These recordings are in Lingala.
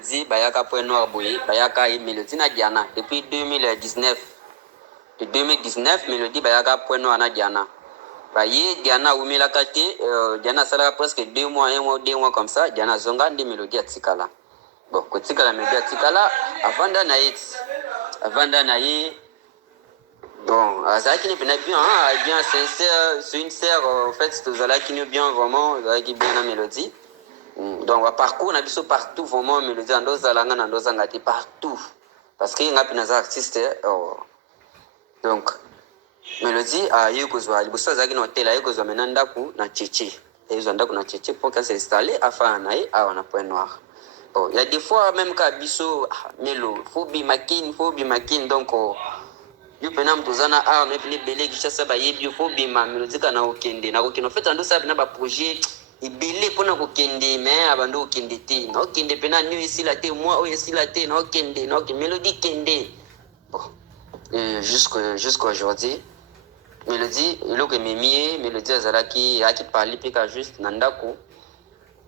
Mélodie bayaka point noir boye bayaka Mélodie na Diana depuis 2019. De 2019 Mélodie bayaka point noir na Diana. Baye Diana oumela kate Diana sala presque 2 mois, 1 mois, 2 mois comme ça. Diana zonga ndi Mélodie atikala. Bon, kotikala Mélodie atikala avanda na ye. Bon, ça qui n'est pas bien, hein, bien sincère, sincère, en fait, tout ça qui n'est bien vraiment, qui bien la mélodie. Donc, à parcours, on a vu partout vraiment mélodie, en dos alanga, en dos angati partout, parce qu'il y a un artiste. Donc, mélodie, à Yokozwa, il bosse à Zagin Hotel, à Yokozwa, maintenant d'akou na Tchétché, et ils ont d'akou na Tchétché pour qu'elle s'installe, afin d'anaï, on a point noir. Bon, il y a des fois même qu'à Bisso, Mélo, faut bimakin, donc. Yo penam tozana mais pene belé kishasa ba yebi fo bima melodika na okende na okende en fait ando sabe na ba projet ibele pona kokende mais abando okende te na okende pena ni ici la te moi ici la te na okende na okende mélodie kende. Bon, jusqu'à aujourd'hui mélodie ilo que mélodie azalaki aki parler peka juste nandako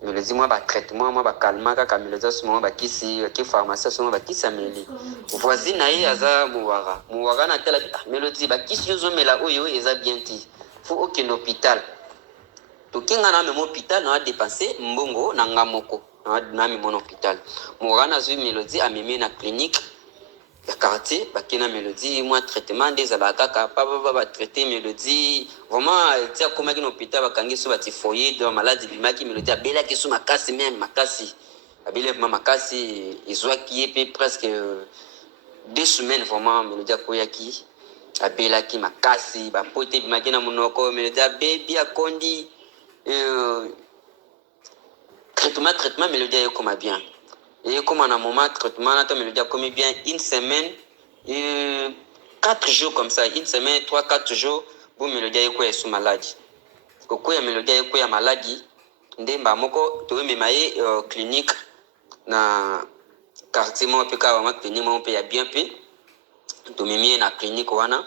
mélodie moi ba traitement moi ba calma kaka mélodie so moi ba kisi ki pharmacie so moi ba kisa meli voisine na ye aza muwara na tela mélodie ba kisi yo zomela oyo eza bien ti faut aucun hôpital to kinga na même hôpital na dépenser mbongo na ngamoko na même hôpital muwara na zo mélodie amemi na clinique ya quartier bakina mélodie moi traitement des alakaka ba traiter mélodie vraiment tia komaki na hôpital bakangi so bati foyer de maladie bimaki mélodie abela ki so makasi même makasi abela makasi izwaki yepe presque 2 semaines vraiment mélodie akoyaki abela ki makasi ba pote bimaki na monoko mélodie baby akondi traitement mélodie ayekoma bien. Et comme on a un moment de traitement, la mélodie a commis bien une semaine, 4 jours comme ça, une semaine, 3-4 jours, pour mélodie est sous maladie. Au coup, la mélodie est maladie, ndemba moko, tu veux me clinique, na quartier, mon peu, car on clinique, mon pays a bien payé, tu me na clinique, wana,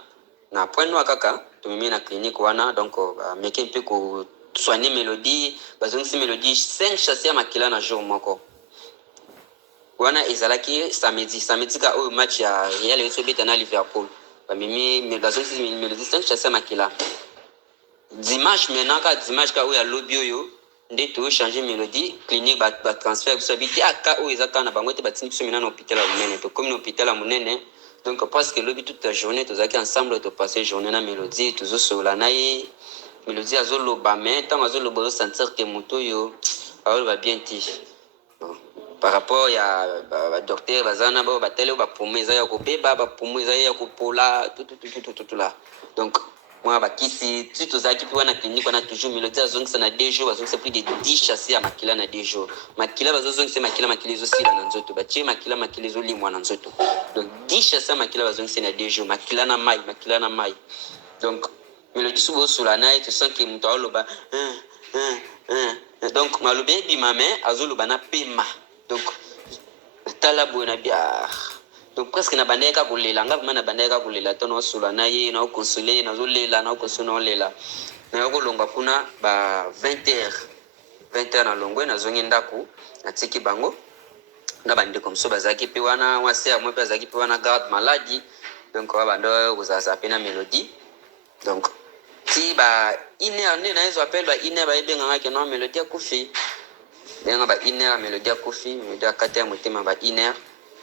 na point noir kaka, tu me na clinique, wana, donc, mec un peu que soigner mélodie, parce que si mélodie, 5 chassés à makila na jour, moko. Wana ezalaki samedi ka o match ya Real Sociedad na Liverpool ba mimi mélodie 5 chassa makila dimanche ka o ya lobby oyo nde to changer mélodie clinique ba transfert so biti aka o ezaka na bango te batini so mina na hôpital ya munene to comme na hôpital ya munene donc parce que lobby toute la journée to zaki ensemble to passer journée na mélodie to zo sola na ye mélodie azoloba mais tant azoloba zo sentir que moto yo ba bien ti. Par rapport à docteur bazana ba tele ba poumeza ya ko beba ba poumeza ya ko pola tout là donc moi ba kisi si to zaki puis na clinique on a toujours mélodie azong ça na 2 jours azong c'est plus de 10 chassés à makila na 2 jours makila bazong c'est makila zo sila na nzoto ba tie makila zo limwa na nzoto donc 10 chassés à makila bazong c'est na 2 jours makila na mai donc mélodie subo sula na tu sens que muto aloba donc malobé bi mame azoloba na pema. Donc tala bona bia donc presque na bandeka kulela ngaba na bandeka kulela tono sula na ye na consoler na zolela na consoler lela na kolonga kuna ba 20h na longwe na zongi ndaku na tiki bango na bande comme so bazaki pe wana wase amwe pe bazaki pe wana garde maladie donc wa bando kuzaza pe na mélodie donc si ba ine na hizo appel ba ine ba ebenga ngake no mélodie akufi benga ba iner mélodie akufi mélodie akate ya motema ba iner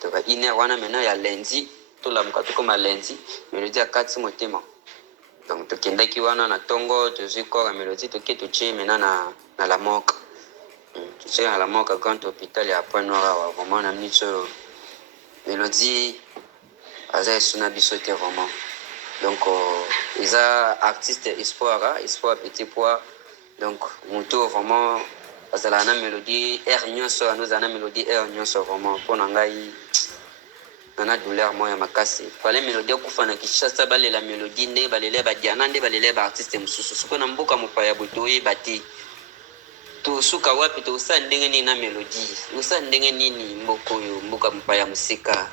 to ba iner wana maintenant ya lundi to la mukatu comme lundi mélodie akati motema donc to kendaki wana na tongo to ziko la mélodie to ke to che maintenant na la moque tu sais à la moque grand hôpital ya point noir vraiment na miso mélodie aza suna biso te vraiment donc ils a artiste espoir petit poids donc moto vraiment parce que la mélodie air nyonso nous ana mélodie air nyonso vraiment pour ngai na douleur moya makasi fallait mélodie kufana kishasa bale la mélodie nde balele ba diana nde balele ba artiste mususu suko na mboka mopaya botoyi bati to suka wapi to sa ndenge nini na mélodie usa ndenge nini mboko yo mboka mopaya musika.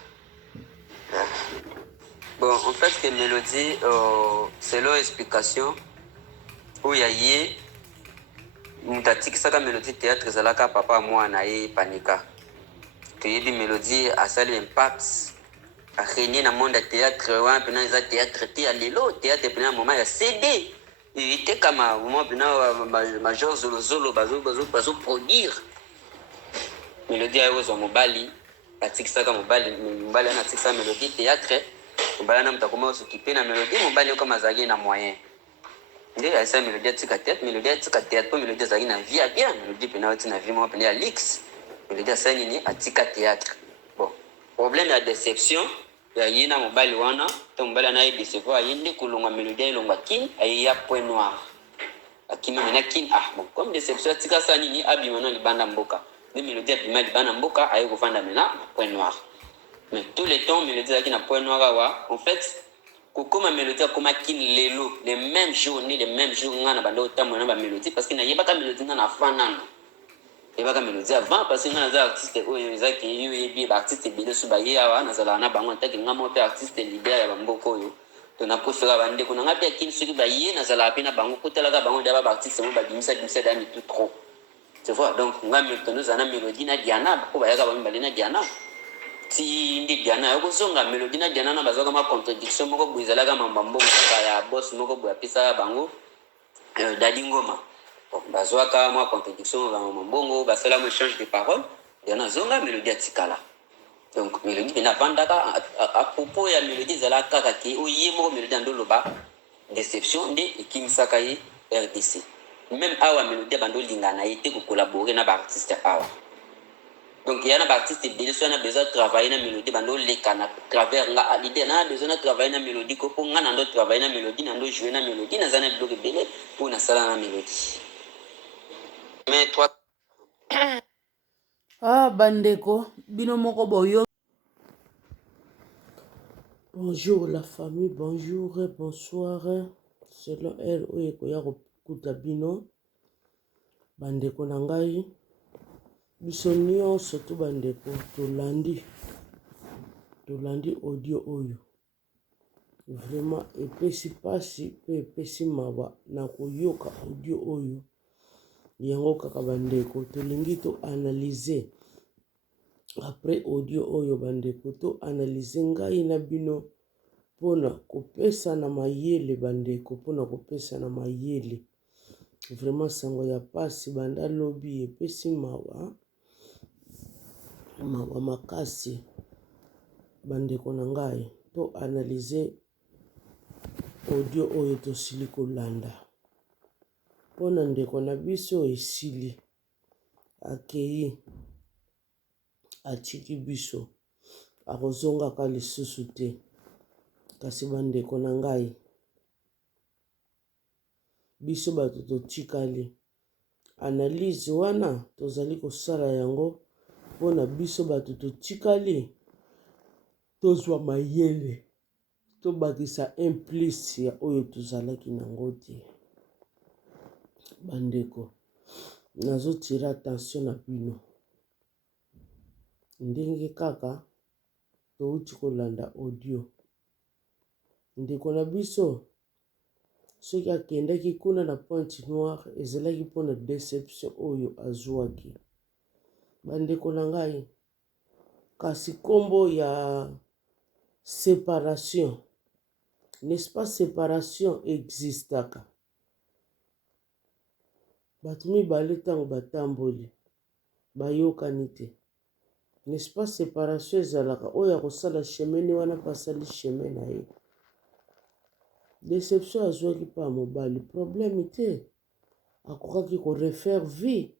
Bon en fait que mélodie c'est leur explication où y a yé mutatikisaka mélodie théâtre ezalaka papa mwana ye panika toyebi Mélodie asali impact arégné na monde ya théâtre wana mpena eza théâtre te ya lelo théâtre mpena moment ya cd etekama moment mpena major zolozolo bazoproduire Mélodie ayo kozwa mobali atikisaka mobali wana atikisaka Mélodie théâtre mobali wana moto akoma osukipe na Mélodie mobali okoma azalaki na moyen nde asa Mélodie atika théâtre Mélodie atika théâtre mpo Mélodie azalaki na vie ya bien Mélodie mpena oti na vie moko mpena ya lix Mélodie asali nini atika théâtre bon problème ya déception ya ye na mobali wana to mobali wana aye décevoir ye nde kolongwa Mélodie ayelongwa kini aye ya point noir akimi mena kini bon comme déception atika sa nini abima na libanda mboka nde Mélodie abima libanda mboka aye kovanda mena point noir mais tout le temps Mélodie azalaki na point noir awa en fait kokoma Mélodie akoma kini lelo les mêmes journées les mêmes jours nga na banda otambola na bamélodie parce que nayebaka Mélodie nga na fa nano yebaka Mélodie avant parce que nga naza artiste oyo ezaki yo yebi baartiste ebele so baye awa nazalaka na bango ntaki nga mo mpe artiste leader ya bamboka oyo to napofera bandeko nanga mpe akini soki baye nazalaka mpe na bango kotalaka bango nde baartiste mo babimisa dani tout trop tu vois donc nga tono ozala na Mélodie na Diana po bayaka bamibale na Diana ti ndi Diana yokozonga Mélodie na Diana na bazwaka ma contradiction moko boye ezalaka mambambongo kaka ya boss moko boye apesaka bango Dadi Ngoma bazwaka mwa contradiction mambongo basala mo échange de parole Diana zonga Mélodie atikala donc Mélodie mpena avandaka à propos ya Mélodie ezalaka kaka ke oye moko Mélodie andoloba déception nde ekimisaka ye RDC même awa Mélodie abandolinga na ye te kocollaborer na baartiste awa donc il y a un artiste ebele so ana besoin de travailler na Mélodie bando leka na travers nga l'idée na besoin de travailler na Mélodie ko po nga nando travailler na Mélodie nando jouer na Mélodie na zana bloc ebele po na sala na Mélodie mais toi bandeko bino moko boyo. Bonjour la famille, bonjour, bonsoir. Selon elle oyo koya kokuta bino bandeko na ngai biso nyonso to bandeko tolandi audio oyo vraiment epesi pasi pe epesi mawa na koyoka audio oyo yango kaka bandeko tolingi to analyser après audio oyo bandeko to analyser ngai na bino pona kopesa na mayele bandeko pona kopesa na mayele vraiment sango ya pasi banda lobi epesi mawa makasi bandeko na ngai to analyser audio oyo tosili kolanda pona ndeko na biso esili akei atiki biso akozongaka lisusu te kasi bandeko na ngai biso bato totikali analyse wana tozali kosala yango mpona biso bato totikali tozwa mayele tobakisa implice ya oyo tozalaki nango te bandeko nazotira attention na bino ndenge kaka touti kolanda audio ndeko na biso soki akendaki kuna na Pointe Noire ezalaki mpona déception oyo azwaki bandeko na ngai kasi kombo ya séparation n'est-ce pas séparation existaka bato mibale ntango batamboli bayokani te n'est-ce pas séparation ezalaka oyo akosala chemene wana pasali chemin na ye déception azwaki mpa mobali problème te akokaki korefaire vie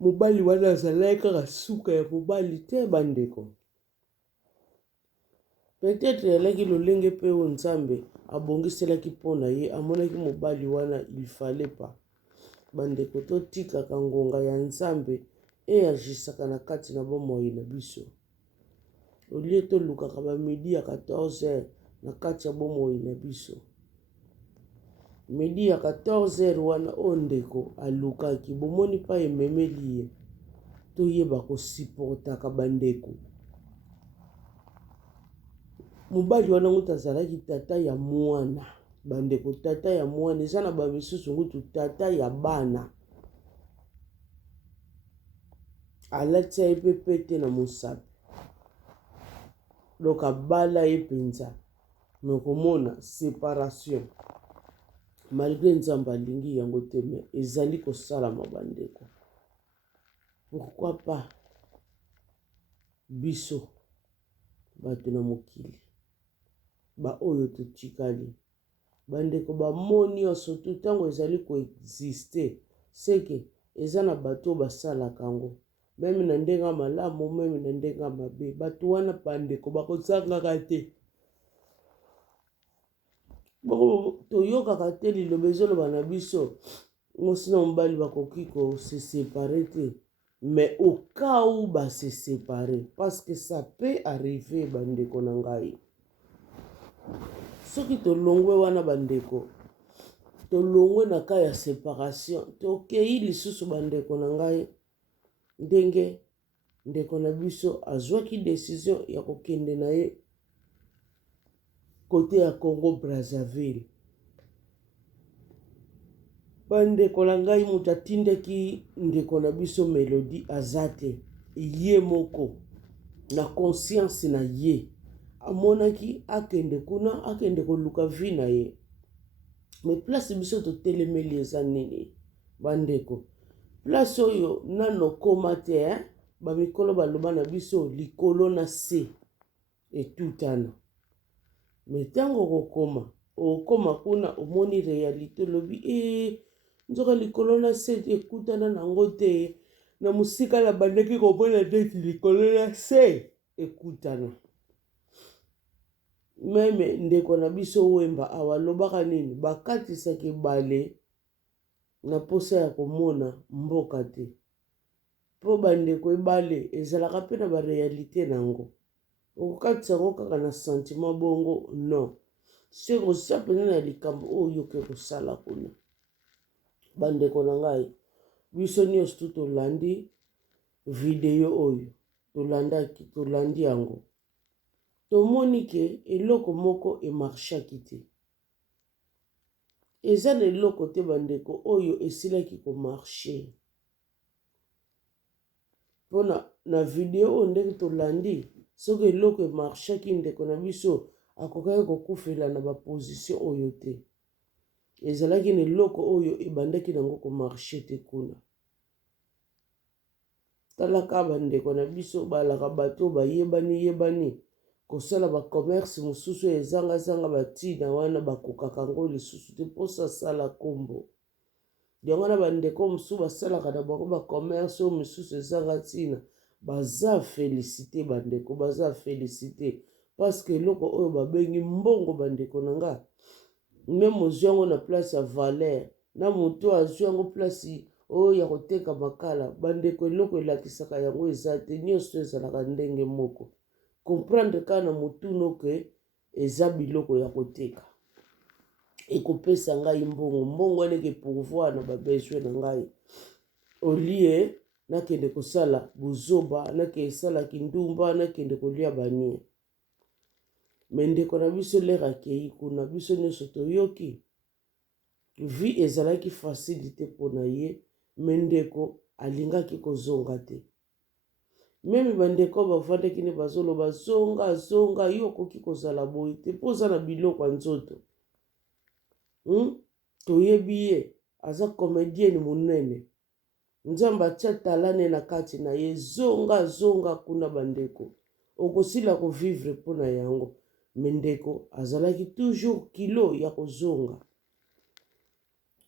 mobali wana azalaki kaka suka ya mobali te bandeko peut-être yalaki lolenge mpe oyo nzambe abongiselaki mpo na ye amonaki mobali wana il fallait pas bandeko totikaka ngonga ya nzambe eagisaka na kati na bomoi na biso olie tolukaka bamidi ya 14h na kati ya bomoi na biso midi ya 14h wana o ndeko alukaki bomoni pa ememeli ye toyeba kosiportaka bandeko mobali wana ngutu azalaki tata ya mwana bandeko tata ya mwana eza na bamisusu ngutu tata ya bana alatia ye mpe pete na mosapi donc abala ye mpenza me okomona séparation malgré nzambe alingi yango te me ezali kosalama bandeko. Pourquoi pas biso bato na mokili baoyo totikali bandeko bamoni nyonso tu ntango ezali koexiste seke eza na bato basalaka yango meme na ndenge malamu meme na ndenge mabe bato wana bandeko bakosangaka te toyokaka te liloba ezoloba na biso mwasi na mobali bakoki kose séparer te mais au cas où se séparer parce que ça peut arriver bandeko na ngai soki tolongwe wana bandeko tolongwe na ka ya séparation tokei lisusu bandeko na ngai ndenge ndeko na biso azwaki décision ya kokende na ye kote ya Congo Brazzaville. Bandeko na ngai moto atindaki ndeko na biso Melody azate ye moko na conscience na ye amonaki akende kuna akende koluka vi na ye me place biso totelemeli eza nini bandeko place oyo nano koma te bamikolo baloba na biso likolo na se etutana me ntango okoma kuna omoni réalité lobi nzoka likolo na se ekutana nango te na mosika na bandeki komona ndeti likolo na se ekutana. Meme ndeko na biso Wemba awalobaka nini bakatisaki bale na posa ya komona mboka te po bandeko ebale ezalaka pe na barealité nango okokatisa yango kaka na sentiment bongo non se kosa pene na likambo oyo oke kosala kuna bandeko na ngai biso nyonso tolandi video oyo tolandi yango tomoni ke eloko moko emarshaki te eza na eloko te bandeko oyo esilaki komarshe mpona na video oyo ndenge tolandi soki eloko emarshaki ndeko na biso akokaki kokufela na baposition oyo te ezalaki na eloko oyo ebandaki nango komarshe te kuna talaka bandeko na biso balaka bato bayebani kosala bacommerce mosusu ezangazanga batina wana bakokaka ngo lisusu te mposa sala kombo yango na bandeko mosusu basalaka na bango bacommerce oyo mosusu ezanga ntina baza félicité bandeko baza félicité parce que eloko oyo babengi mbongo bandeko na nga meme ozwi yango na place ya valeur na moto azwi yango place oyo ya koteka makala bandeko eloko elakisaka yango eza te nyonso ezalaka ndenge moko comprendre ka na motuno ke eza biloko ya koteka ekopesa ngai mbongo wana ke pourvoir na babeswe na ngai olie nakende kosala buzoba nakende sala kindumba nakende kolia banie me ndeko na biso lera akei kuna biso nyonso toyoki vi ezalaki facilité mpona ye me ndeko alingaki kozonga te meme bandeko bavandaki ne bazoloba zonga yo okoki kozala boye te mpo oza na biloko ya nzoto toyebi ye aza comédienne monene nzambe atia talane na kati na ye zonga kuna bandeko okosila kovivre mpona yango me ndeko azalaki toujours kilo ya kozonga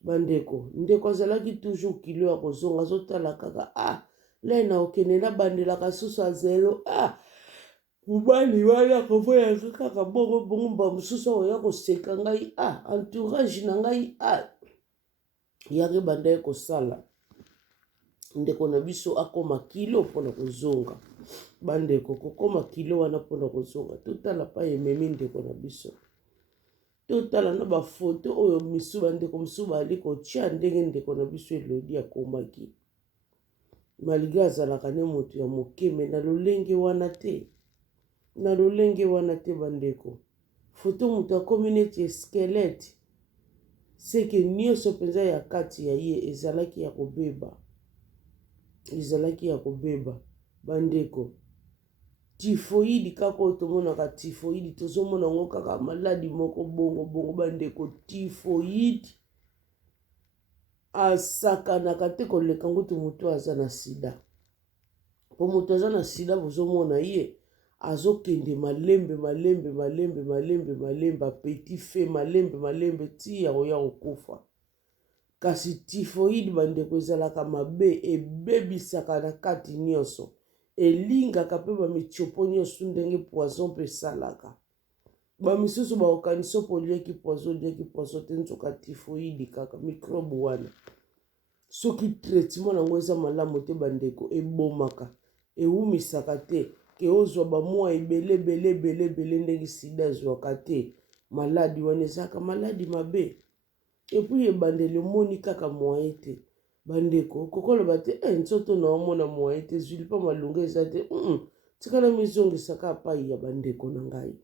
bandeko ndeko azalaki toujours kilo ya kozonga azotala kaka lena okende nabandelaka susu ya zelo mobali wana akomona kaka bongo bamosusu oyo ya koseka ngai entourage na ngai yaki banda ye kosala ndeko na biso akoma kilo mpona kozonga bandeko kokoma kilo wana mpona kozonga totala pa ememi ndeko na biso totala na bafoto oyo bandeko mosusu bali kotia ndenge ndeko na biso Elodi akomaki malgré azalaka ne moto ya mokeme na lolenge wana te bandeko foto moto akomi neti skelete seke nyonso mpenza ya kati ya ye ezalaki ya kobeba ezalaki ya kobeba bandeko. Typhoïde kaka oyo tomonaka typhoïde tozomona ngo kaka maladi moko bongo bandeko. Typhoïde asakanaka te koleka ngutu moto aza na sida. Po moto aza na sida bozomona ye azokende malembe petit fe malembe ti ya koya kokufa. Kasi typhoïde bandeko ezalaka mabe ebebisaka na kati nyonso. Elingaka pe bamitiopo nyonso ndenge poison pe salaka. Bamisusu baokanisa po liaki poison te nzoka typhoïde kaka microbe wana. Soki traitement nango eza malamu te bandeko ebomaka. Eumisaka te. Ke ozwa bamwa ebele ndenge sida ezwaka te. Maladi wana ezaka maladi mabe. Epuis ebandeli omoni kaka moye te. Bandeko kokoloba te nzoto na omona moye te zwili pa malunga eza te. Tikala mizongisaka apai ya bandeko na ngai.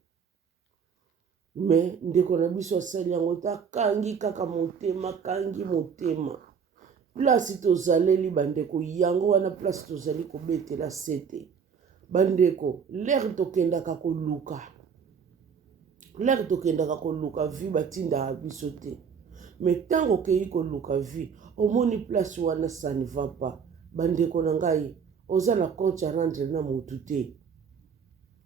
Me ndeko na biso asali yango ta kangi kaka motema kangi motema. Place tozaleli bandeko yango wana place tozali kobetela sete. Bandeko lere tokendaka koluka. Lere tokendaka koluka vi batinda biso te. Me tango kei koluka vi omoni place wana ça ne va pas. Bandeko na ngai oza na compte à rendre na mutu te.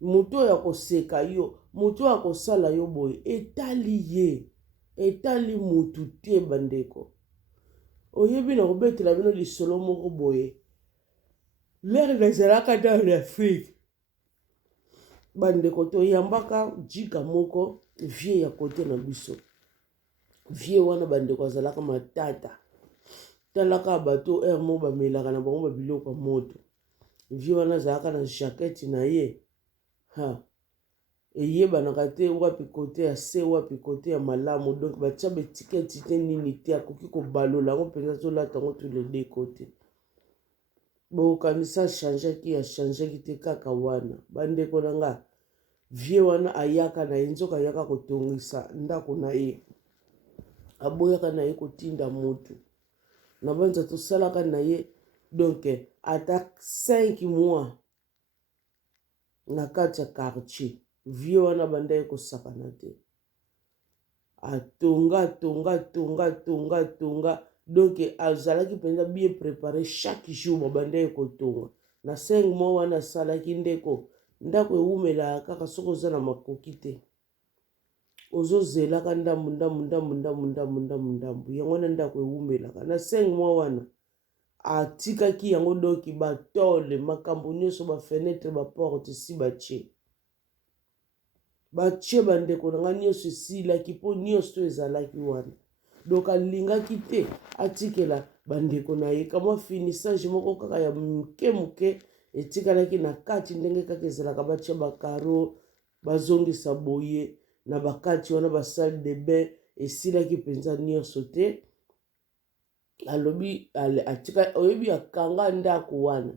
Mutu ya koseka yo, mutu ya kosala yo boye etali ye. Etali mutu te bandeko. Oyebi na kobetela bino lisolo moko boye. Lere nezalaka dans l'Afrique. Bandeko to yambaka jika moko vie ya kote na biso. Vie wana bandeko azalaka matata. Talaka bato mo bamelaka na bango babiloko moto. Vie wana azalaka na jaquette na ye. Eyebanaka te wapi kote ya se wapi kote ya malamu. Donc batia betiketi te nini te akoki kobalola ngo mpenza tolata ngo tous les deux côtés. Bokanisa changeaki te kaka wana. Bandeko na nga vie wana ayaka na ye nzoka ayaka kotongisa ndako na ye. Aboyaka na ye kotinda motu. Na banza tosalaka na ye. Donc ata 5 mois na kati ya quartier. Vie wana banda ye kosakana te. Atonga. Donc azalaki penza bien préparé chaque jour banda ye kotonga. Na 5 mois wana salaki ndeko. Ndako eumela kaka soko za na makoki te. Ozo zelaka ndambu. Yango na ndako eumela. Na 5 mois wana. Atikaki yango doki batole makambo nyonso ba fenêtre ba porte si batie. Batie bandeko na nga nyonso esilaki po nyonso ezalaki wana. Donc alingaki te atikela bandeko na ye kama finissage moko kaka ya muke etikalaki na kati ndenge kaka ezalaka batia bakaro bazongisa boye na bakati wana ba salle de bain esilaki penza nyonso te. Alobi atika oyebi akanga ndako wana.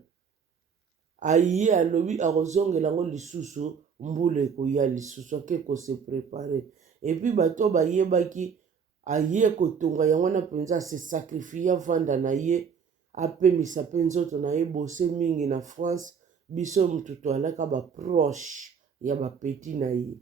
Aye alobi akozongela ngo lisusu mbule koya lisusu akeko se préparer. Et puis bato bayebaki aye kotonga yango na penza se sacrifier vanda na ye apemisa pe nzoto na ye bose mingi na France biso mututo alaka ba proche ya ba petit na ye.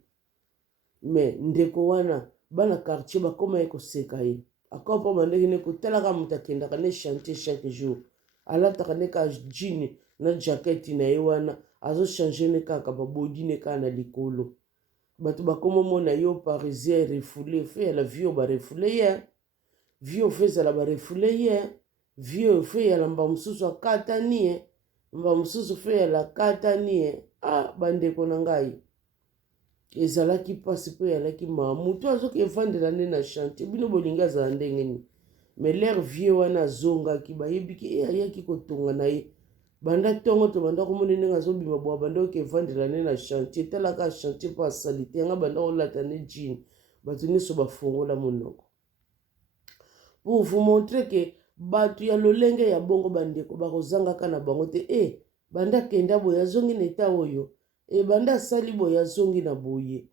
Mais ndeko wana bana quartier bakoma ye koseka ye. Akopa bandeki ne kotalaka mutakendaka ne chantier chaque jour. Alataka ne ka jean na jacket na ye wana azo changer ne kaka babodi ne ka na likolo. Bato bakoma mona yo parisien refoulé fait la vie ba refoulé ye. Vie fait la ba refoulé ye. Vie fait la mbamususu akatani ye. Mbamususu fait la katani ye. Bandeko na ngai. Ezalaki pasi pe yalaki mutu azoki evandela nde na chantier bino bolinga azala ndenge ni. Mais l'air vie wana zongaki bayebiki ayaki kotonga na ye. Banda tongo to banda komona ndenge azobima bwa banda oke evandela nde na chantier talaka chantier pa salite nga banda olata ne jean bato nyonso bafongola monoko. Pour vous montrer que bato ya lolenge ya bongo bandeko bakozangaka na bango te banda kenda boya zongi neta oyo. Banda sali boya zongi na boye.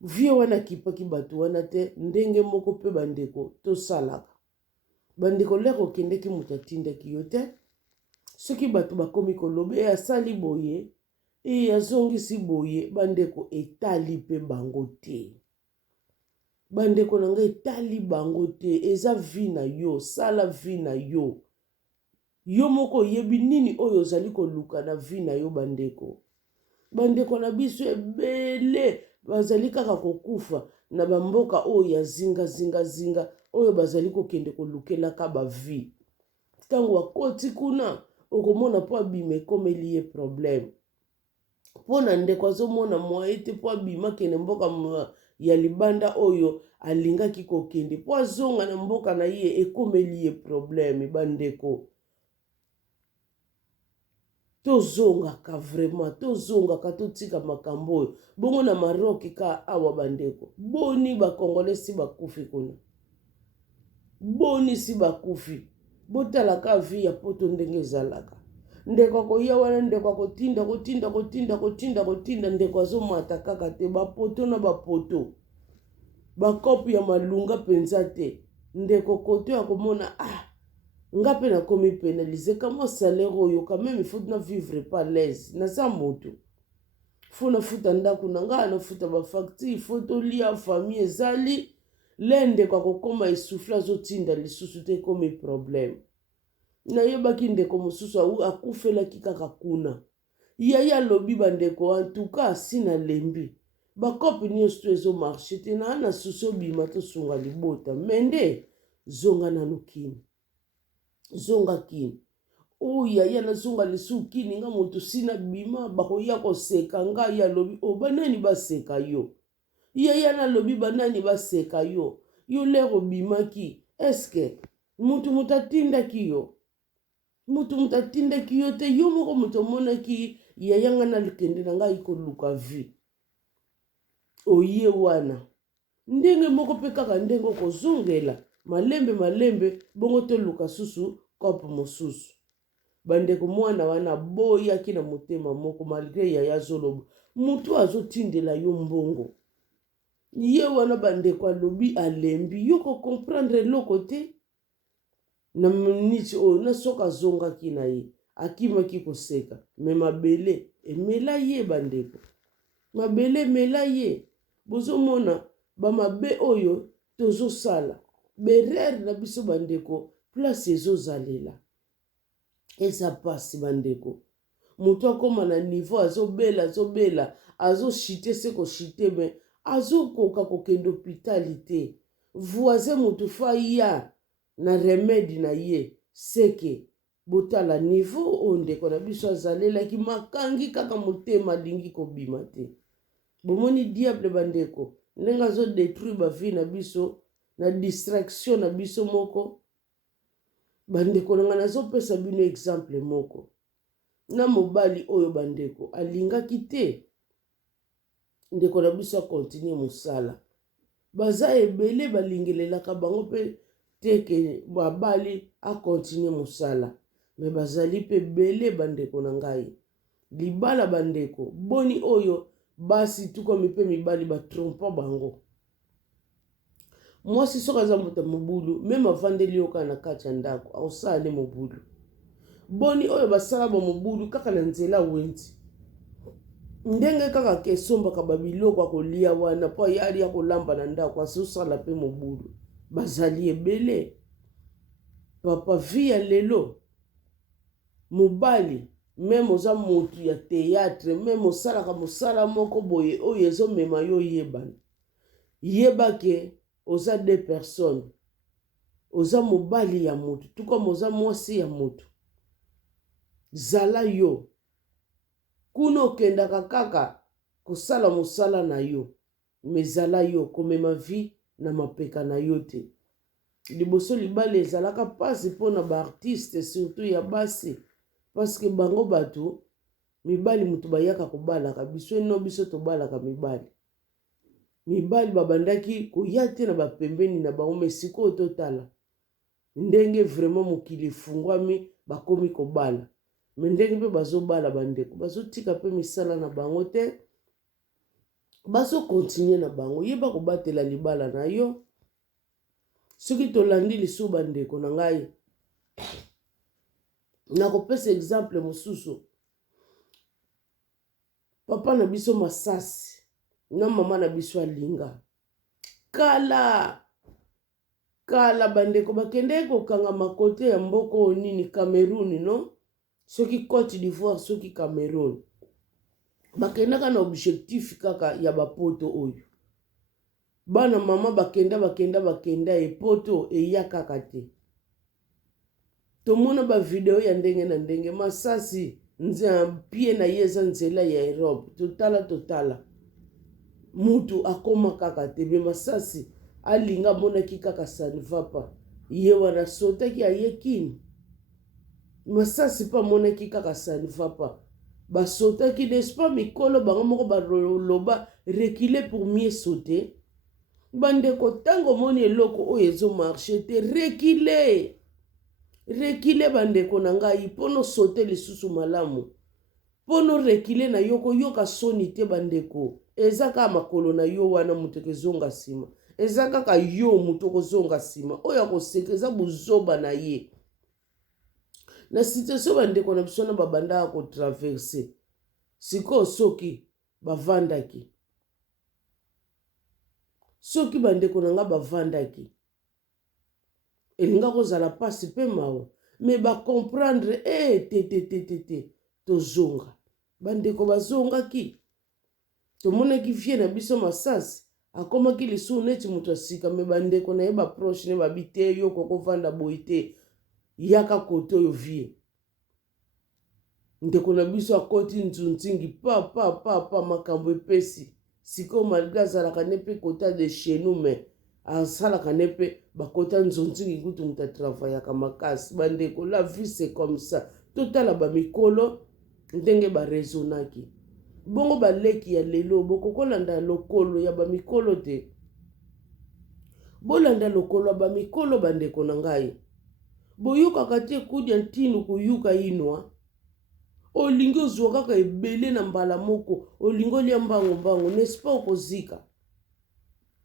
Vie wana kipaki bato wana te ndenge moko pe bandeko to salaka. Bandeko leko kendeki mutatindaki yo te. soki bato bakomi kolobe asali boye azongisi boye bandeko etali mpe bango te. Bandeko na ngai etali bango te. Eza vi na yo, sala vi na yo. Yo moko yebi nini oyo ozali koluka na vi na yo bandeko. Bandeko na biso ebele bazali kaka kokufa na bamboka oyo ya zinga oyo bazali kokende kolukelaka ba vi. Tango akoti kuna okomona po abima ekomeli ye problème. Pona ndeko azomona mwa ete po abima kende mboka ya libanda oyo alingaki kokende po azonga na mboka na ye ekomeli ye problème bandeko. Tozongaka vraiment, tozongaka totika makambo oyo. Bongo na Maroc ka awa bandeko. Boni ba Congolais si bakufi kuna. Boni si bakufi. Botalaka vi ya poto ndenge ezalaka. Ndeko koya wana ndeko kotinda ndeko azomata kaka te bapoto na bapoto. Bakopi ya malunga penza te. Ndeko koto ya komona nga pe na komi pénalisé comment salaire oyo quand même il faut na vivre pas l'aise na sa moto. Faut na futa ndako na nga na futa ba facture, faut to lia famille ezali lende kwa kokoma esouffle azotinda lisusu te comme problème. Na yebaki ndeko mosusu akufelaki kaka kuna. Yaya lobi bandeko en tout cas sina lembi. Bakopi nyonso ezo marché te na susu bima to sunga libota. Mende zonga na nukini. Zonga kini. Yaya na zonga lisu kini nga moto sina bima bako ya koseka nga ya lobi banani baseka yo. Yaya na lobi banani baseka yo. Yo lero bima ki. Eske mutu mutatinda ki yo. Mutu mutatinda ki yo te yo moko mutu mona ki yaya nga na likende na nga iko luka vi. Oye wana. Ndenge moko pe kaka ndenge kozongela. Malembe bongo te luka susu kopo mosusu. Bandeko mwana wana boya kina motema moko malgré yaya zolobo. Mutu azotindela yo mbongo. Ye wana bandeko alobi alembi yo ko comprendre loko te. Na miniti na soka zonga kina ye. Akima kiko seka. Me mabele emela ye bandeko. Mabele emela ye. Bozo mona ba mabe oyo tozo sala. Berere na biso bandeko place ezo zalela. Eza pasi bandeko. Mutu akoma na niveau azobela azo chite seko chite me azo koka kokendo hospitalite. Voisin mutu faya na remède na ye seke botala niveau ondeko na biso azalela ki makangi kaka motema lingi kobima te. Bomoni diable bandeko ndenga zo détruire ba vie na biso na distraction na biso moko. Bandeko nga nazo pesa bino exemple moko. Na mobali oyo bandeko alingaki te. Ndeko na biso continue musala. Baza ebele balingelelaka bango pe teke babali a continue musala. Me bazali pe bele bandeko na ngai. Libala bandeko boni oyo basi tuko mipe mibali ba trompa bango. Mwasi soka za mbuta mobulu, meme avandeli yoka na kati ya ndako, ausale mobulu. Boni oyo basala ba mobulu kaka na nzela wenti. Ndenge kaka kesomba ka babiloko kolia wana po yali ya kolamba na ndako asosala pe mobulu. Bazali ebele. Papa via lelo. Mobali, meme oza motu ya théâtre, meme osala ka mosala moko boye oyo ezo mema yo yebana. Yebake oza deux personnes. Oza mobali ya motu. Tuko moza mwasi ya motu. Zala yo. Kuno kendaka kaka kosala mosala na yo. Mezala yo komema vi na mapeka na yo te. Liboso libale ezalaka pasi pona ba artiste surtout ya basi. Parce que bango bato mibali mutu bayaka kobalaka biso eno biso tobalaka mibali. Mibali babandaki koyate na bapembeni na bango mesiko totala. Ndenge vraiment mokili fungwami bakomi kobala. Ndenge pe bazo bala bandeko. Bazo tika pe misala na bango te. Bazo continue na bango. Yeba kobatela libala na yo. Soki tolandi lisu bandeko na ngai. nakopesa exemple mosusu. Papa na biso Masasi na mama na biso alinga kala bandeko bakende kokanga makote ya mboko nini Cameroun no soki Côte d'Ivoire soki Cameroun bakendaka na objectif kaka ya bapoto oyo bana mama bakenda epoto eya kaka te. Tomona ba video ya ndenge na ndenge Masasi pie na yeza nzela ya Europe totala mutu akoma kaka te. Be Masasi alinga monaki kaka ça ne va pas ye wana sotaki ayekini. Masasi pa monaki kaka ça ne va pas basotaki n'est-ce pas mikolo bango moko baloba reculer pour mieux sauter. Bandeko tango moni eloko oyo ezo marché te reculer bandeko na ngai pono sauter lisusu malamu pono reculer na yoko yoka soni te bandeko ezaka makolo na yo wana mutu kezonga sima ezaka ka yo mutu kozonga sima oya kosekeza buzoba na ye na situation bandeko na biso na babanda ko traverser siko soki bavandaki soki bandeko na nga bavandaki elinga kozala pasi pe mawa me ba comprendre te tozonga bandeko bazongaki tomonaki vie na biso Masasi akomaki lisusu neti mutu asika me bandeko na ye baproche ne babite yo kokovanda boye te yaka kote oyo vie ndeko na biso akoti nzunzingi pa makambo epesi siko malgré azalaka ne pe kota de chez nous mais asalaka ne pe bakota nzunzingi kutu mutu atravaillaka makasi bandeko la vie c'est comme ça totala bamikolo ndenge barezonaki bongo baleki ya lelo bokokolanda lokolo ya bamikolo te bolanda lokolo ya bamikolo bandeko na ngai boyokaka te kudi ya ntinu kuyuka inwa olingi ozwa kaka ebele na mbala moko olingi olia mbango n'est-ce pas okozika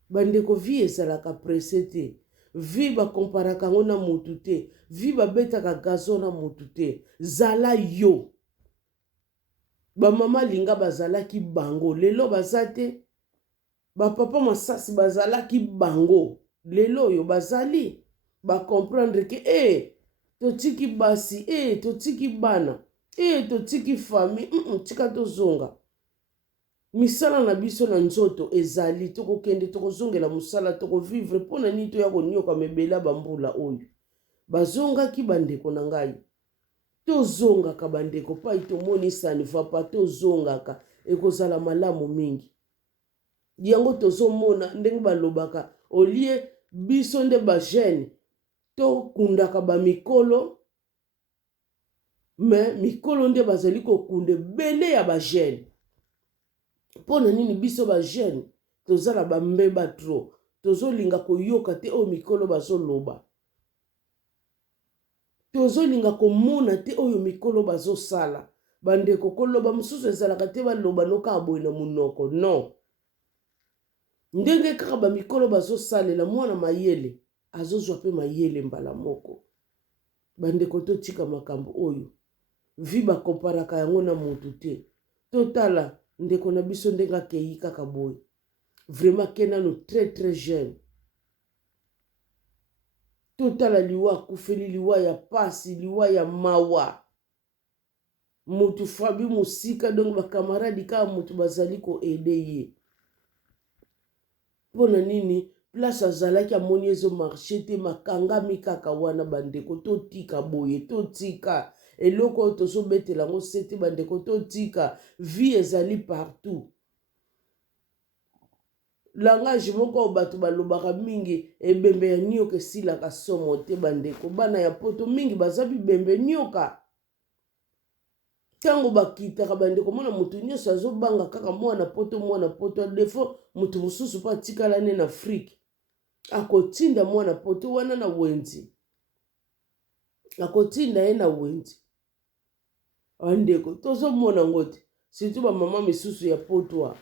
bandeko vie ezalaka presse te vie bakomparaka ngo na mutu te vie babetaka gazo na mutu te zala yo bamama linga bazalaki bango lelo baza te bapapa Masasi bazalaki bango lelo oyo bazali bakomprendre ke totiki basi totiki bana totiki famille tika tozonga misala na biso na nzoto ezali tokokende tokozongela musala tokovivre mpona nini toya konioka mebela bambula oyo bazongaki bandeko na ngai tozongaka bandeko pai tomoni ça ne va pas tozongaka ekozala malamu mingi yango tozomona ndenge balobaka olie biso nde bajene tokundaka bamikolo me mikolo nde bazali kokunda bele ya bajene mpona nini biso bajene tozala bambeba tro tozolinga koyoka te oyo mikolo bazoloba tozolinga komona te oyo mikolo bazosala bandeko koloba mosusu ezalaka te baloba noka aboye na munoko non ndenge kaka bamikolo bazosalela mwana mayele azozwa pe mayele mbala moko bandeko totika makambo oyo vi bakomparaka yango na mutu te totala ndeko na biso ndenge akei kaka boye vraiment kenano très jeune totala liwa akufeli liwa ya pasi liwa ya mawa mutu fabi musika donc bakamaradi kaka mutu bazali koede ye mpona nini place azalaki amoni ezomarche te makangami kaka wana bandeko totika boye totika eloko oyo tozobetela yango sete bandeko totika vie ezali partout langage moko oyo bato balobaka mingi ebembe ya nioka esilaka somo te bandeko bana ya poto mingi baza bibembe nioka tango bakitaka bandeko mona mutu nyonso azobanga kaka mwana poto defo mutu mosusu pa atikala ne na Afrique akotinda mwana poto wana na wenzi akotinda ye na wenzi bandeko tozomona ngo te surtout bamama misusu ya poto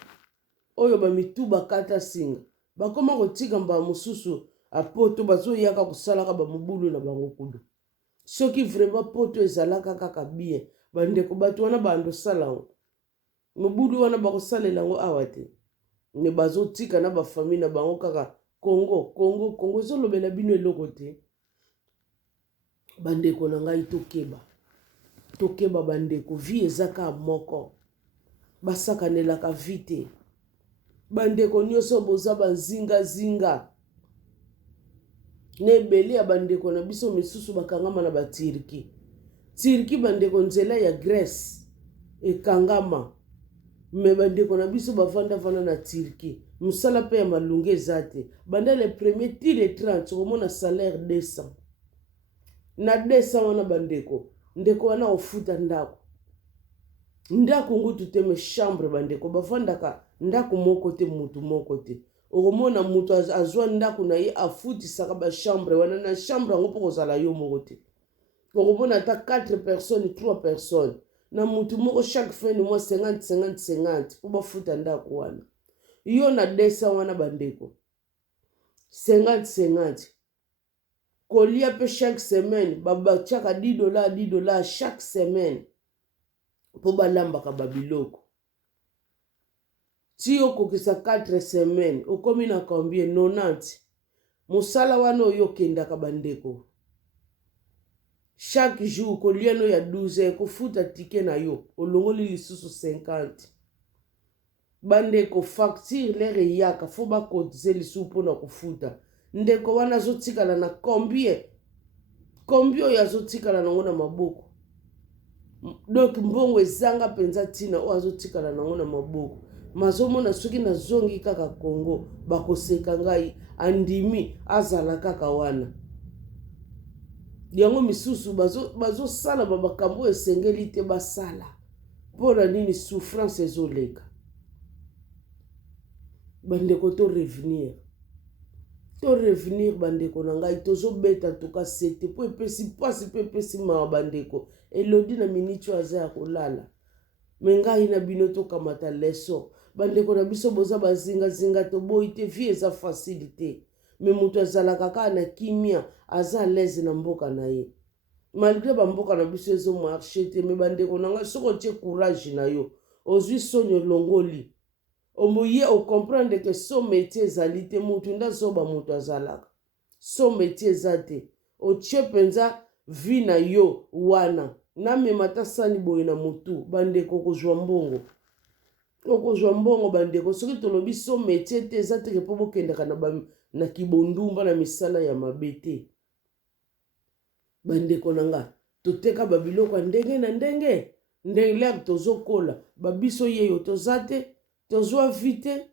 oyo bamituba kata singa bakoma kotika mba mosusu apoto bazoyaka kosalaka bamobulu na bango kudu soki vraiment poto ezalaka kaka bien bandeko bato wana bandosala yango mobudu wana bakosalela yango awa te me bazotika na bafamille na bango kaka Congo ezolobela bino eloko te. Bandeko na ngai tokeba bandeko vie ezaka moko basakanelaka vite bandeko nyonso boza banzinga nebele ya bandeko na biso misusu bakangama na batirki bandeko nzela ya Grèce ekangama me bandeko na biso bavanda na Turquie musala pe ya malunga eza te banda le premier tile 30 komona salaire 200 na 200 wana bandeko ndeko wana ofuta ndako ngutu te me chambre bandeko bavandaka ndako moko te mutu moko te okomona mutu azwa ndako na ye afutisaka ba chambre wana na chambre yango mpo kozala yo moko te okomona ata 4 personnes 3 personnes na mutu moko chaque fin de mois 50 mpo bafuta ndako wana yo na 200 wana bandeko 50 kolia pe chaque semaine babatiaka $10 chaque semaine mpo balambaka babiloko ti okokisa 4 semaines okomi na combien 90 mosala wana oyo okendaka bandeko chaque jour kolia no ya 12 kofuta tike na yo olongoli lisusu 50 bandeko facture lere yaka fo bakotize lisusu mpona kofuta ndeko wana azotikala na combien oyo azotikala nango na maboko donc mbongo ezanga penza tina oyo azotikala nango na maboko mazomona soki nazongi kaka Congo bakoseka ngai andimi azala kaka wana yango misusu bazosala bakambo esengeli te basala mpona nini souffrance ezoleka bandeko to revenir bandeko na ngai tozobeta toka sete po epesi pasi pe epesi mawa bandeko elodi na miniti aza ya kolala me ngai na bino tokamata leso bandeko na biso boza bazingazinga toboyi te vie eza facile te me moto azalaka kaka na kimia aza leze na mboka na ye malgré bamboka na biso ezomarche te me bandeko na ngai soki otie courage na yo ozwi soni olongoli omoye okomprendre ke so métier ezali te mutu nda zoba mutu azalaka so métier eza te otie mpenza vi na yo wana namema ta sani boye na mutu bandeko okozwa mbongo bandeko soki tolobi so métier te eza teke mpo bokendaka na kibondumba na misala ya mabe te bandeko na nga toteka babiloko ya ndenge na ndenge lere tozokola babiso yeyo toza te tozwa vite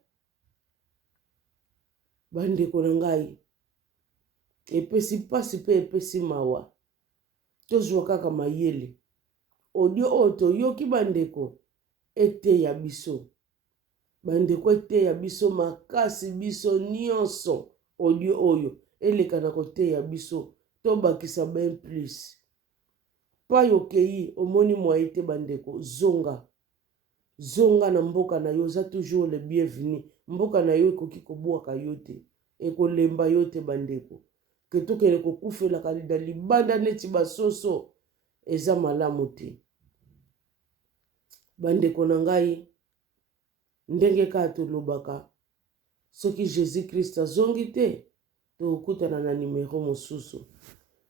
bandeko na ngai epesi pasi pe epesi mawa tozwa kaka mayele audio oyo toyoki bandeko eteya biso bandeko eteya biso makasi biso nyonso audio oyo eleka na koteya biso tobakisa ben plus pa yokei omoni mwaye te bandeko zonga na mboka na yo oza toujours le bienvenu mboka na yo ekoki kobwaka yo te ekolemba yo te bandeko ke tokende kokufelaka na libanda neti basoso eza malamu te bandeko na ngai ndenge kaka tolobaka soki Jésus Christ azongi te tokutana na numero mosusu.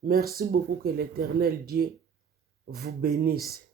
Merci beaucoup, que l'Éternel Dieu vous bénisse.